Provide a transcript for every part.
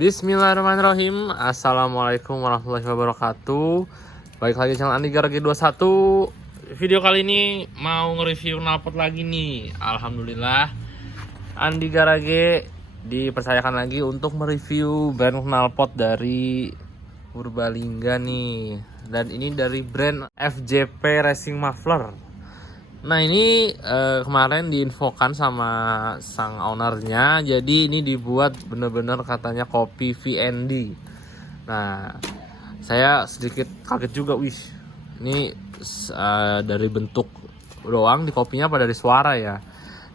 Bismillahirrahmanirrahim. Assalamualaikum warahmatullahi wabarakatuh. Balik lagi channel Andi Garage 21. Video kali ini mau nge-review knalpot lagi nih. Alhamdulillah Andi Garage dipercayakan lagi untuk mereview brand knalpot dari Purbalingga nih. Dan ini dari brand FJP Racing Muffler. Nah ini kemarin diinfokan sama sang ownernya, jadi ini dibuat bener-bener katanya kopi VND. Nah saya sedikit kaget juga, ini dari bentuk doang di kopinya apa dari suara ya.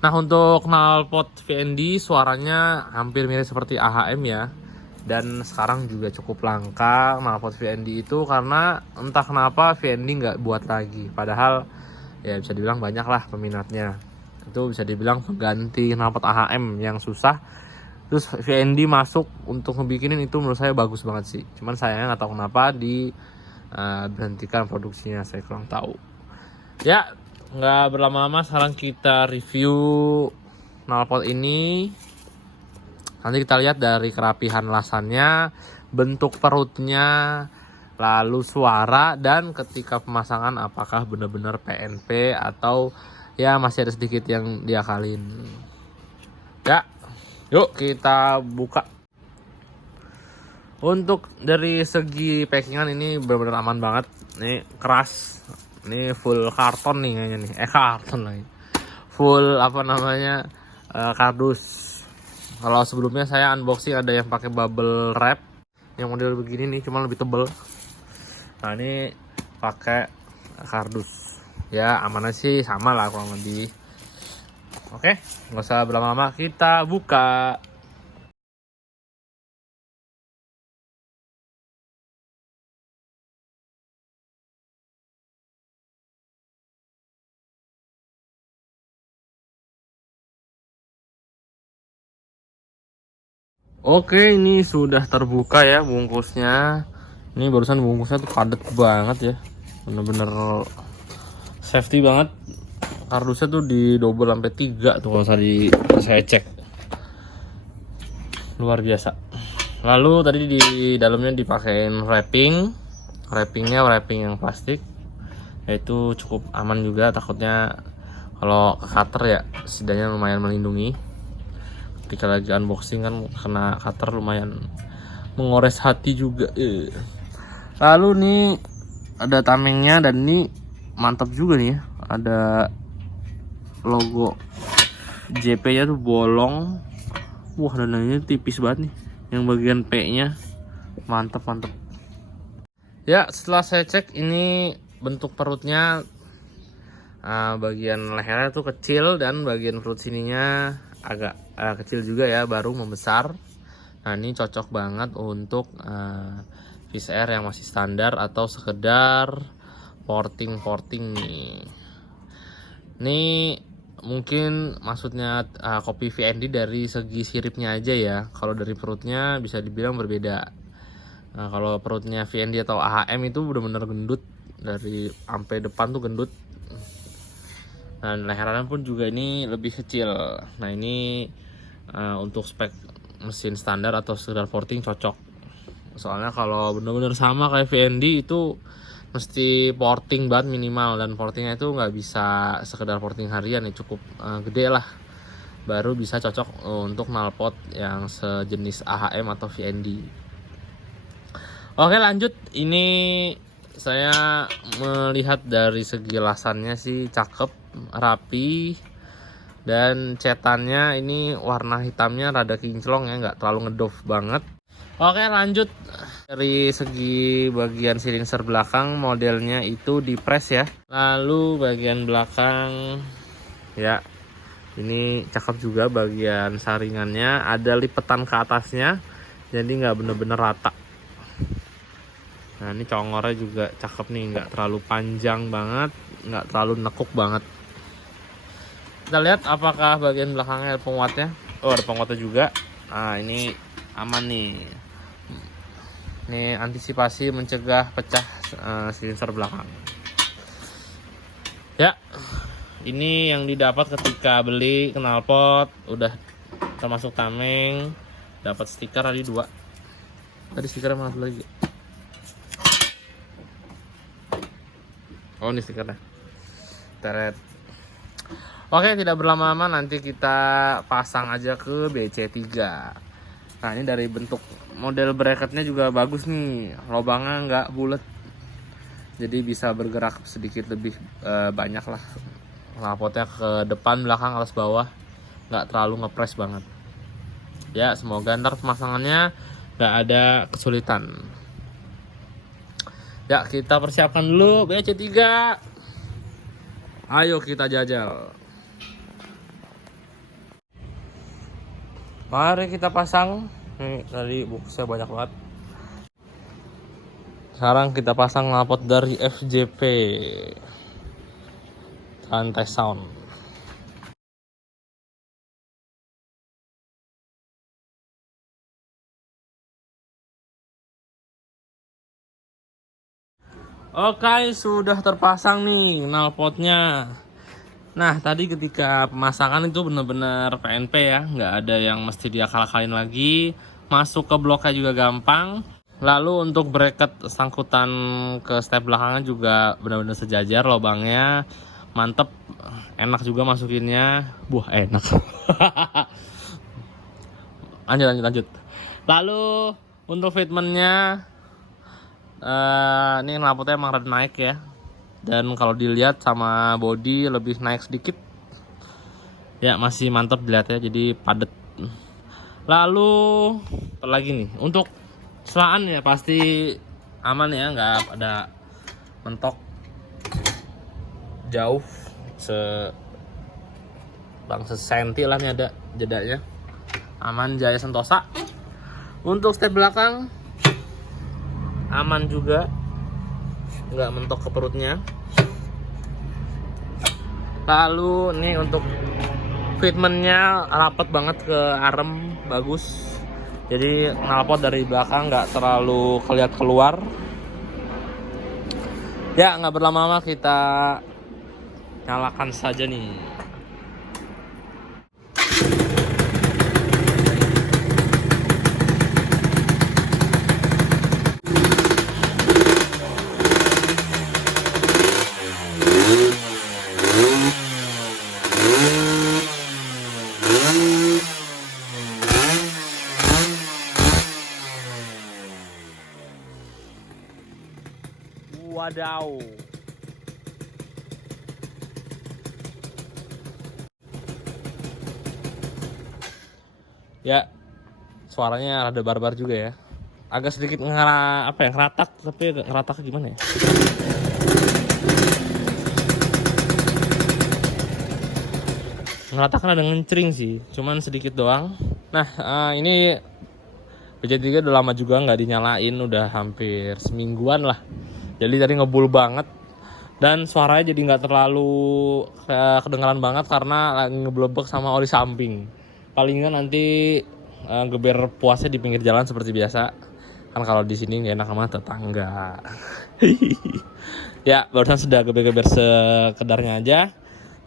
Nah untuk knalpot VND suaranya hampir mirip seperti AHM ya. Dan sekarang juga cukup langka knalpot VND itu karena entah kenapa VND nggak buat lagi. Padahal ya bisa dibilang banyak lah peminatnya. Itu bisa dibilang pengganti knalpot AHM yang susah. Terus VND masuk untuk ngebikinin itu menurut saya bagus banget sih. Cuman sayangnya nggak tahu kenapa diberhentikan produksinya, saya kurang tahu. Ya nggak berlama-lama sekarang kita review knalpot ini. Nanti kita lihat dari kerapihan lasannya, bentuk perutnya, lalu suara, dan ketika pemasangan apakah benar-benar PNP atau ya masih ada sedikit yang diakalin. Ya, yuk kita buka. Untuk dari segi packingan ini benar-benar aman banget. Ini keras, ini full karton nih kayaknya nih. Karton lagi. Full kardus. Kalau sebelumnya saya unboxing ada yang pakai bubble wrap, yang model begini nih, cuma lebih tebel. Nah ini pakai kardus, ya amannya sih sama lah kurang lebih. Oke, nggak usah berlama-lama, kita buka. Oke, ini sudah terbuka ya bungkusnya. Ini barusan bungkusnya tuh padat banget ya, bener-bener safety banget. Kardusnya tuh di double sampai 3 tuh kalau saya cek, luar biasa. Lalu tadi di dalamnya dipakein wrappingnya wrapping yang plastik, yaitu cukup aman juga. Takutnya kalau ke cutter ya setidaknya lumayan melindungi. Ketika lagi unboxing kan kena cutter lumayan mengores hati juga. Lalu nih ada tamengnya, dan ini mantap juga nih ya. Ada logo JP nya tuh bolong. Wah, dan ini tipis banget nih. Yang bagian P nya mantap. Ya setelah saya cek, ini bentuk perutnya bagian lehernya tuh kecil, dan bagian perut sininya agak kecil juga ya, baru membesar. Nah ini cocok banget untuk fish air yang masih standar atau sekedar porting nih. Ini mungkin maksudnya kopi VND dari segi siripnya aja ya. Kalau dari perutnya bisa dibilang berbeda. Nah, kalau perutnya VND atau AHM itu benar-benar gendut, dari sampai depan tuh gendut. Dan leherannya pun juga ini lebih kecil. Nah ini untuk spek mesin standar atau sekedar porting cocok. Soalnya kalau bener-bener sama kayak VND itu mesti porting banget minimal, dan portingnya itu nggak bisa sekedar porting harian ya, cukup gede lah, baru bisa cocok untuk knalpot yang sejenis AHM atau VND. Oke lanjut, ini saya melihat dari segi lasannya sih cakep, rapi, dan cetannya ini warna hitamnya rada kinclong ya, nggak terlalu ngedove banget. Oke lanjut, dari segi bagian silencer belakang modelnya itu di press ya. Lalu bagian belakang ya ini cakep juga, bagian saringannya ada lipetan ke atasnya, jadi nggak bener-bener rata. Nah ini congornya juga cakep nih, nggak terlalu panjang banget, nggak terlalu nekuk banget. Kita lihat apakah bagian belakangnya ada penguatnya. Oh ada penguatnya juga. Nah ini aman nih. Ini antisipasi mencegah pecah silencer belakang. Ya, ini yang didapat ketika beli knalpot, udah termasuk tameng, dapat stiker tadi 2. Tadi stikernya mana lagi? Oh, ini stikernya. Teret. Oke, tidak berlama-lama nanti kita pasang aja ke BC3. Nah, ini dari bentuk model bracketnya juga bagus nih. Lubangnya nggak bulat. Jadi bisa bergerak sedikit lebih banyak lah. Knalpotnya ke depan, belakang, atas bawah. Nggak terlalu ngepres banget. Ya, semoga ntar pemasangannya nggak ada kesulitan. Ya, kita persiapkan dulu BC3. Ayo kita jajal. Mari kita pasang. Nih, tadi bukusnya banyak banget. Sekarang kita pasang knalpot dari FJP Santai Sound. Oke, sudah terpasang nih knalpotnya. Nah, tadi ketika pemasangan itu benar-benar PNP ya, nggak ada yang mesti diakal-akalin lagi. Masuk ke bloknya juga gampang. Lalu untuk bracket sangkutan ke step belakangnya juga benar-benar sejajar, lubangnya mantep, enak juga masukinnya. Buah enak. lanjut. Lalu untuk fitmentnya, ini knalpotnya emang rada naik ya. Dan kalau dilihat sama body lebih naik sedikit. Ya, masih mantap dilihatnya, jadi padat. Lalu apa lagi nih? Untuk selaan ya pasti aman ya, nggak ada mentok jauh sesenti lah nih, ada jedanya. Aman, Jaya Sentosa. Untuk step belakang aman juga, nggak mentok ke perutnya. Lalu nih untuk fitmentnya rapet banget ke arem, bagus. Jadi knalpot dari belakang nggak terlalu kelihatan keluar. Ya, nggak berlama-lama kita nyalakan saja nih. Wadaw. Ya, suaranya rada barbar juga ya. Agak sedikit ngeratak, tapi ngeratak gimana ya? Ngeratak kan ada ngencring sih, cuman sedikit doang. Nah, ini BC3 udah lama juga nggak dinyalain, udah hampir semingguan lah. Jadi tadi ngebul banget, dan suaranya jadi nggak terlalu kedengaran banget karena lagi ngeblebek sama oli samping. Palingan nanti geber puasnya di pinggir jalan seperti biasa. Kan kalau di sini nggak enak sama tetangga. Ya, barusan sudah geber-geber sekedarnya aja.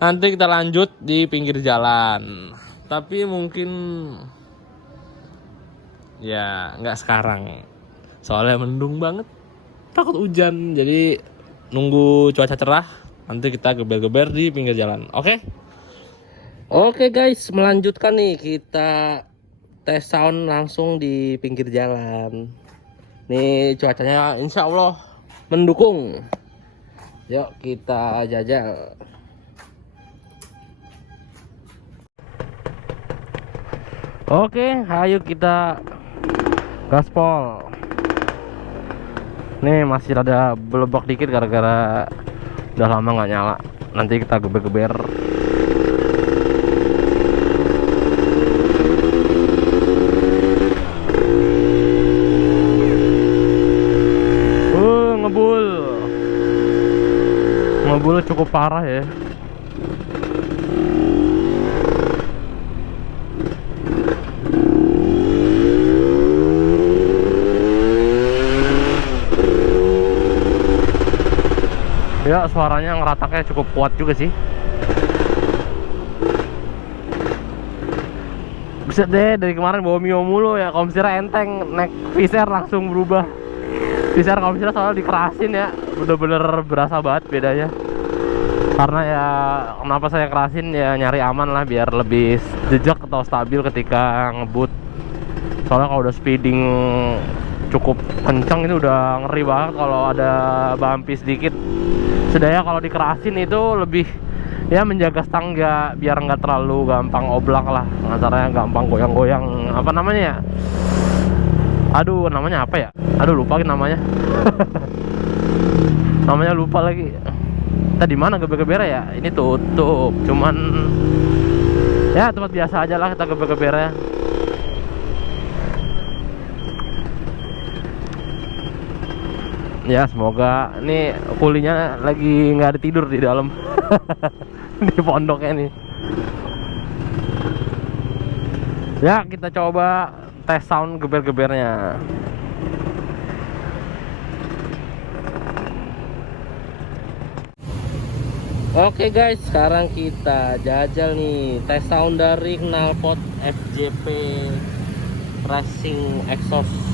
Nanti kita lanjut di pinggir jalan. Tapi mungkin ya nggak sekarang. Soalnya mendung banget. Takut hujan, jadi nunggu cuaca cerah, nanti kita geber-geber di pinggir jalan. Oke guys, melanjutkan nih, kita tes sound langsung di pinggir jalan. Nih cuacanya insya Allah mendukung. Yuk kita jajal. Oke, ayo kita gaspol. Nih masih rada belebok dikit gara-gara udah lama nggak nyala. Nanti kita geber-geber. Ngebul cukup parah ya. Ya, suaranya ngerataknya cukup kuat juga sih. Buset deh, dari kemarin bawa Mio mulu ya. Kalau misalnya enteng, naik Viser langsung berubah. Viser kalau misalnya soalnya dikerasin ya, bener-bener berasa banget bedanya. Karena ya kenapa saya kerasin ya, nyari aman lah biar lebih jejak atau stabil ketika ngebut. Soalnya kalau udah speeding cukup kenceng itu udah ngeri banget kalau ada bumpy sedikit. Sedaya kalau dikerasin itu lebih ya menjaga stang biar nggak terlalu gampang oblak lah, caranya gampang goyang-goyang. Apa namanya ya, aduh namanya apa ya, aduh lupa namanya. Namanya lupa lagi. Tadi mana geber-geber ya, ini tutup, cuman ya tempat biasa aja lah kita geber-gebernya. Ya semoga ini kulinya lagi nggak ada tidur di dalam. Di pondoknya nih. Ya kita coba tes sound geber-gebernya. Oke guys, sekarang kita jajal nih tes sound dari knalpot FJP Racing Exhaust.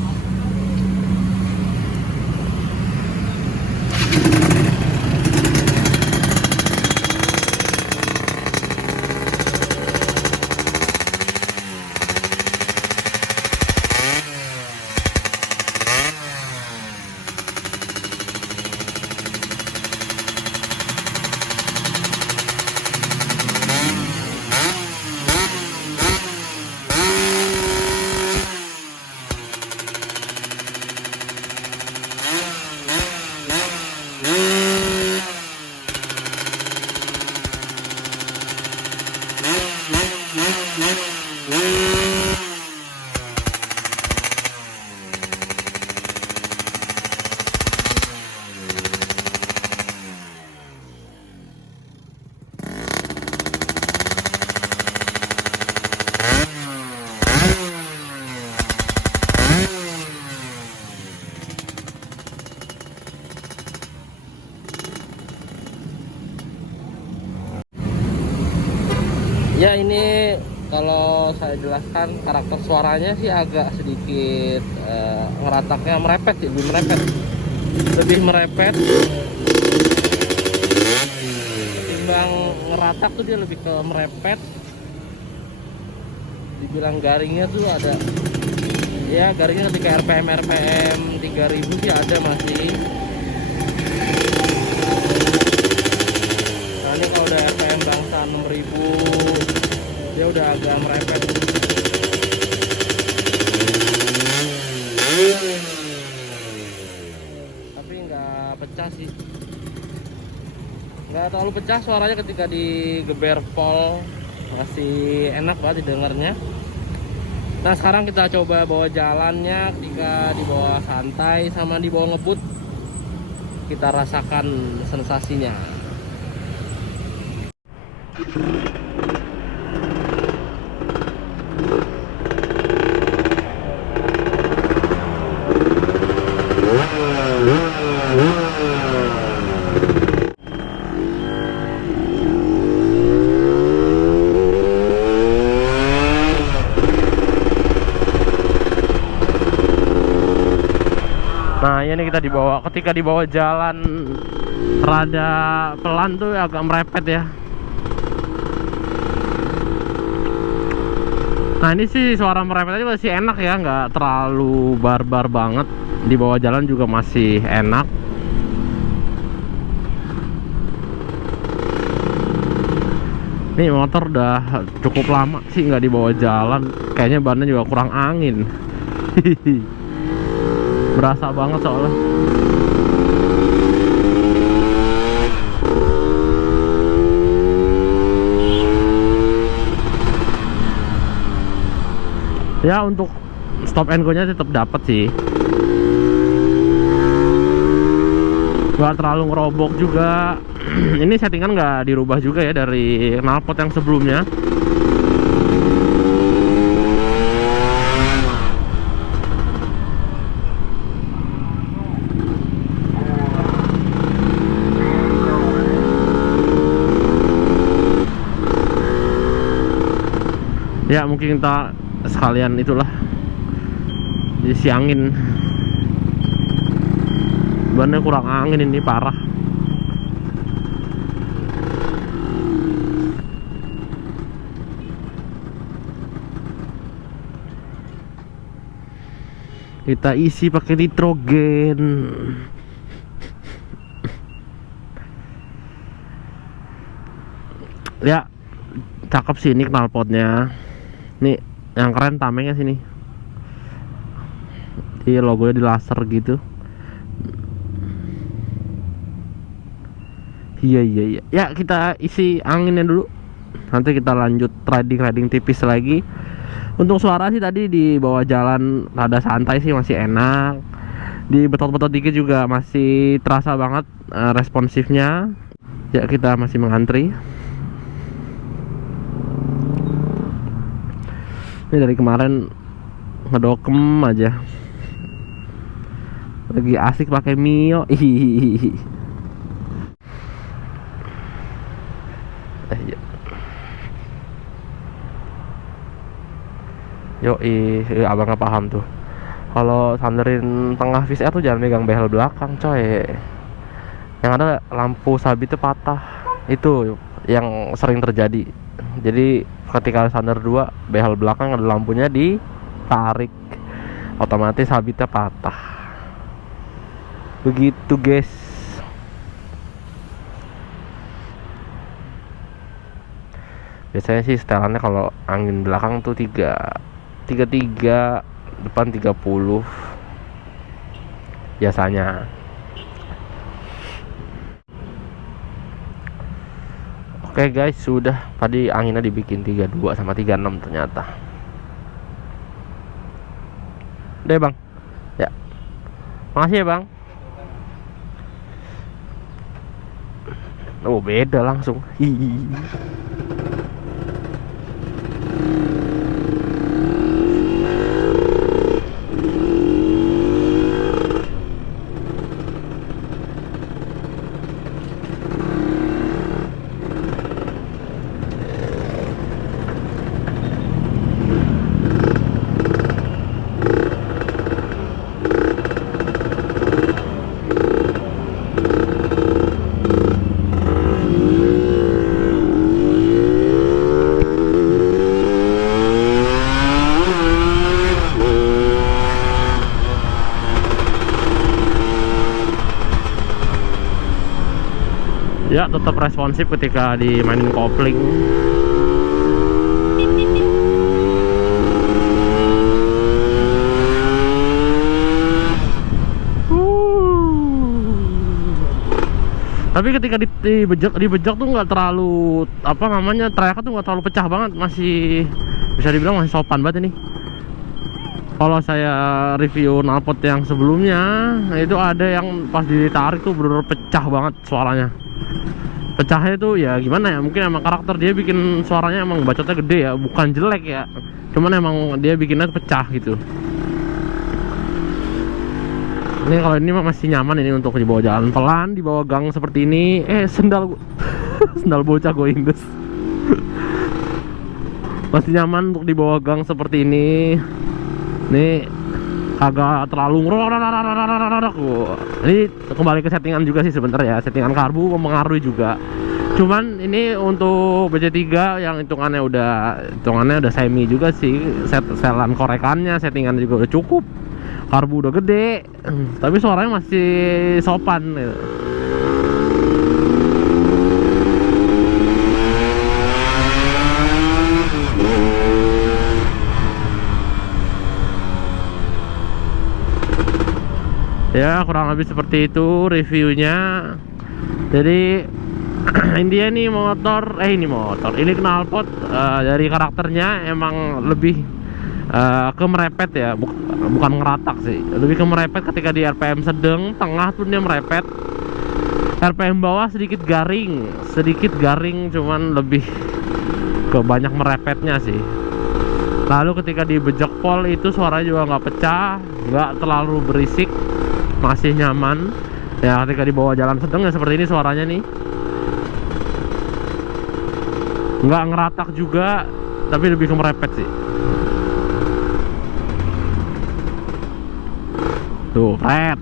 Ya ini kalau saya jelaskan karakter suaranya sih agak sedikit ngerataknya merepet sih, lebih merepet ketimbang ngeratak tuh, dia lebih ke merepet. Dibilang garingnya tuh ada, ya garingnya ketika RPM 3000 sih ada masih. Nah ini kalau udah RPM bangsa 6000 dia udah agak merepet. Tapi nggak pecah sih, nggak terlalu pecah suaranya ketika digeber pol, masih enak banget didengarnya. Nah sekarang kita coba bawa jalannya, ketika dibawa santai sama dibawa ngebut, kita rasakan sensasinya. Nah ini kita dibawa, ketika dibawa jalan rada pelan tuh agak merepet ya. Nah ini sih suara merepetnya masih enak ya, nggak terlalu barbar banget. Di bawah jalan juga masih enak. Nih motor udah cukup lama sih nggak dibawa jalan, kayaknya bannya juga kurang angin. Berasa banget soalnya. Ya untuk stop and go nya tetap dapat sih, nggak terlalu ngerobok juga. Ini settingan nggak dirubah juga ya dari knalpot yang sebelumnya. Ya mungkin kita sekalian itulah isi angin. Bannya kurang angin ini parah. Kita isi pakai nitrogen. Ya, cakep sih ini knalpotnya. Nih, yang keren tamengnya sini. Di logonya di laser gitu. Iya. Ya, kita isi anginnya dulu. Nanti kita lanjut riding tipis lagi. Untuk suara sih tadi di bawah jalan rada santai sih, masih enak. Di betot-betot dikit juga masih terasa banget responsifnya. Ya, kita masih mengantri. Ini dari kemarin ngedokem aja. Lagi asik pakai Mio. Abang nggak paham tuh. Kalau sanderin tengah VCR tuh jangan megang behel belakang, coy. Yang ada lampu sabit itu patah. Itu yang sering terjadi. Jadi ketika sander 2, behel belakang ada lampunya ditarik, otomatis sabitnya patah. Begitu, guys. Biasanya sih setelannya kalau angin belakang tuh 33, depan 30 biasanya. Oke guys, sudah tadi anginnya dibikin 32 sama 36 ternyata. Deh bang, ya, makasih ya bang. Oh beda langsung. Hihi. Ya, tetap responsif ketika dimainin kopling. Tapi ketika dibejak tuh nggak terlalu apa namanya, trayeknya tuh nggak terlalu pecah banget, masih bisa dibilang masih sopan banget ini. Kalau saya review knalpot yang sebelumnya, itu ada yang pas ditarik tuh bener-bener pecah banget suaranya. Pecahnya tuh ya gimana ya, mungkin emang karakter dia bikin suaranya emang bacotnya gede ya, bukan jelek ya, cuman emang dia bikinnya pecah gitu. Ini kalau ini masih nyaman ini untuk dibawa jalan pelan, dibawa gang seperti ini. Sendal sendal bocah going des. Masih nyaman untuk dibawa gang seperti ini. Nih agak terlalu ini kembali ke settingan juga sih sebenarnya ya, settingan karbu mempengaruhi juga. Cuman ini untuk BC3 yang hitungannya udah semi juga sih, setelan korekannya, settingan juga udah cukup, karbu udah gede, tapi suaranya masih sopan gitu. Ya kurang lebih seperti itu reviewnya. Jadi intinya nih ini knalpot dari karakternya emang lebih ke merepet ya, bukan ngeratak sih, lebih ke merepet. Ketika di RPM sedang, tengah tuh dia merepet, RPM bawah sedikit garing, cuman lebih ke banyak merepetnya sih. Lalu ketika di bejek pol itu suaranya juga nggak pecah, nggak terlalu berisik, masih nyaman ya. Ketika dibawa jalan sedang ya seperti ini suaranya nih, nggak ngeratak juga, tapi lebih ke merepet sih. Tuh, pret,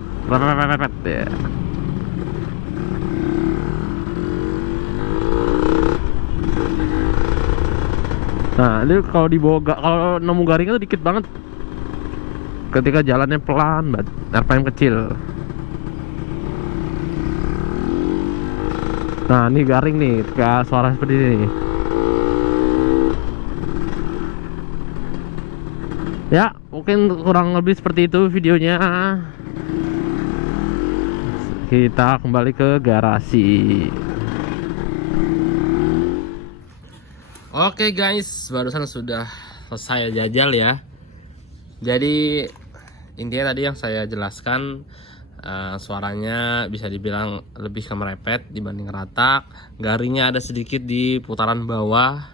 ya. Nah, ini kalau kalau nemu garingnya tuh dikit banget. Ketika jalannya pelan banget, RPM kecil. Nah, ini garing nih, kayak suara seperti ini. Ya, mungkin kurang lebih seperti itu videonya. Kita kembali ke garasi. Oke guys, barusan sudah selesai jajal ya. Jadi intinya tadi yang saya jelaskan, suaranya bisa dibilang lebih ke merepet dibanding ratak. Garingnya ada sedikit di putaran bawah.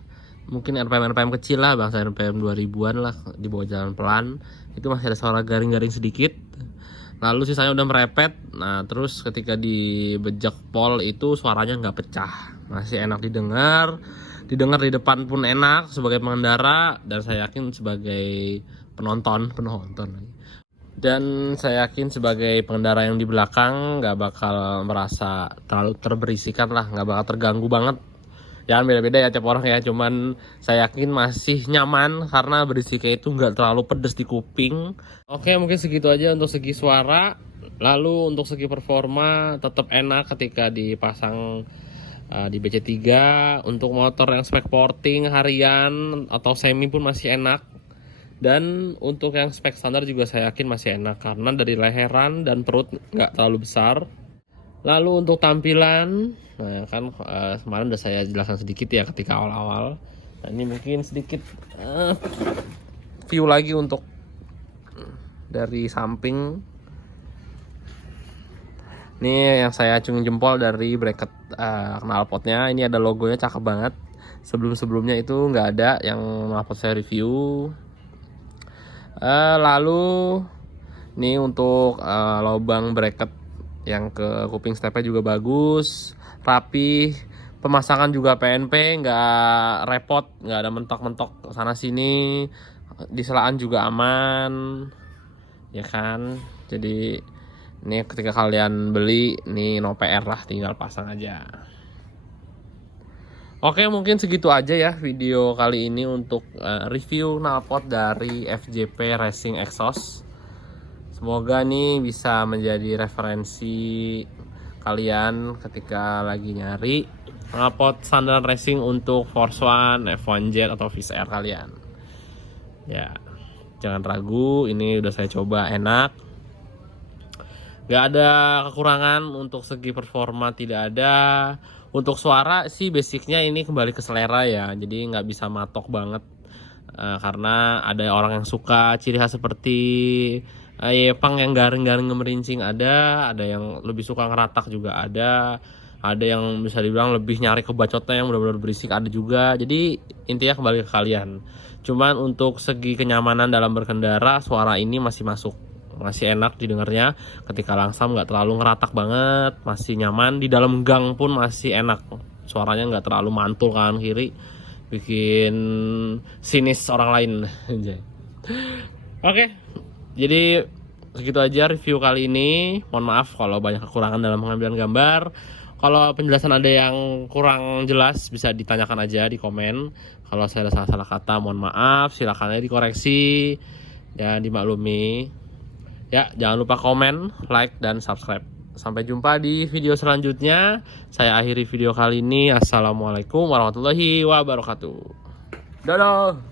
Mungkin RPM kecil lah, bangsa RPM 2000-an lah, di bawah jalan pelan. Itu masih ada suara garing-garing sedikit. Lalu sisanya udah merepet. Nah, terus ketika dibejak pol itu suaranya nggak pecah, masih enak didengar di depan pun enak sebagai pengendara, dan saya yakin sebagai penonton, dan saya yakin sebagai pengendara yang di belakang nggak bakal merasa terlalu terberisikan lah, nggak bakal terganggu banget. Jangan beda-beda ya tiap orang ya, cuman saya yakin masih nyaman karena berisiknya itu nggak terlalu pedes di kuping. Oke, mungkin segitu aja untuk segi suara. Lalu untuk segi performa tetap enak ketika dipasang di BC3. Untuk motor yang spek porting harian atau semi pun masih enak. Dan untuk yang spek standar juga saya yakin masih enak karena dari leheran dan perut nggak terlalu besar. Lalu untuk tampilan, nah kan kemarin udah saya jelaskan sedikit ya ketika awal-awal. Nah, ini mungkin sedikit view lagi untuk dari samping. Ini yang saya acungin jempol dari bracket knalpotnya. Ini ada logonya, cakep banget. Sebelum-sebelumnya itu nggak ada yang knalpot saya review. Lalu ini untuk lubang bracket yang ke kuping stepnya juga bagus, rapi. Pemasangan juga PNP, nggak repot, nggak ada mentok-mentok sana sini. Di selaan juga aman, ya kan. Jadi ini ketika kalian beli, ini no PR lah, tinggal pasang aja. Oke, mungkin segitu aja ya video kali ini untuk review knalpot dari FJP Racing Exhaust. Semoga nih bisa menjadi referensi kalian ketika lagi nyari knalpot standar racing untuk Force One, F1 Jet atau Wizz Air kalian. Ya, jangan ragu, ini udah saya coba, enak. Gak ada kekurangan, untuk segi performa tidak ada. Untuk suara sih basicnya ini kembali ke selera ya, jadi nggak bisa matok banget. Karena ada orang yang suka ciri khas seperti Yepang yang garing-garing gemerincing, ada yang lebih suka ngeratak juga ada yang bisa dibilang lebih nyari kebacotnya yang benar-benar berisik ada juga. Jadi intinya kembali ke kalian. Cuman untuk segi kenyamanan dalam berkendara, suara ini masih masuk, masih enak didengarnya. Ketika langsam nggak terlalu ngeratak banget, masih nyaman. Di dalam gang pun masih enak, suaranya nggak terlalu mantul kanan kiri, bikin sinis orang lain. Oke, jadi segitu aja review kali ini. Mohon maaf kalau banyak kekurangan dalam pengambilan gambar. Kalau penjelasan ada yang kurang jelas bisa ditanyakan aja di komen. Kalau saya ada salah-salah kata, mohon maaf, silakan aja dikoreksi dan dimaklumi. Ya, jangan lupa komen, like, dan subscribe. Sampai jumpa di video selanjutnya. Saya akhiri video kali ini. Assalamualaikum warahmatullahi wabarakatuh. Dadah.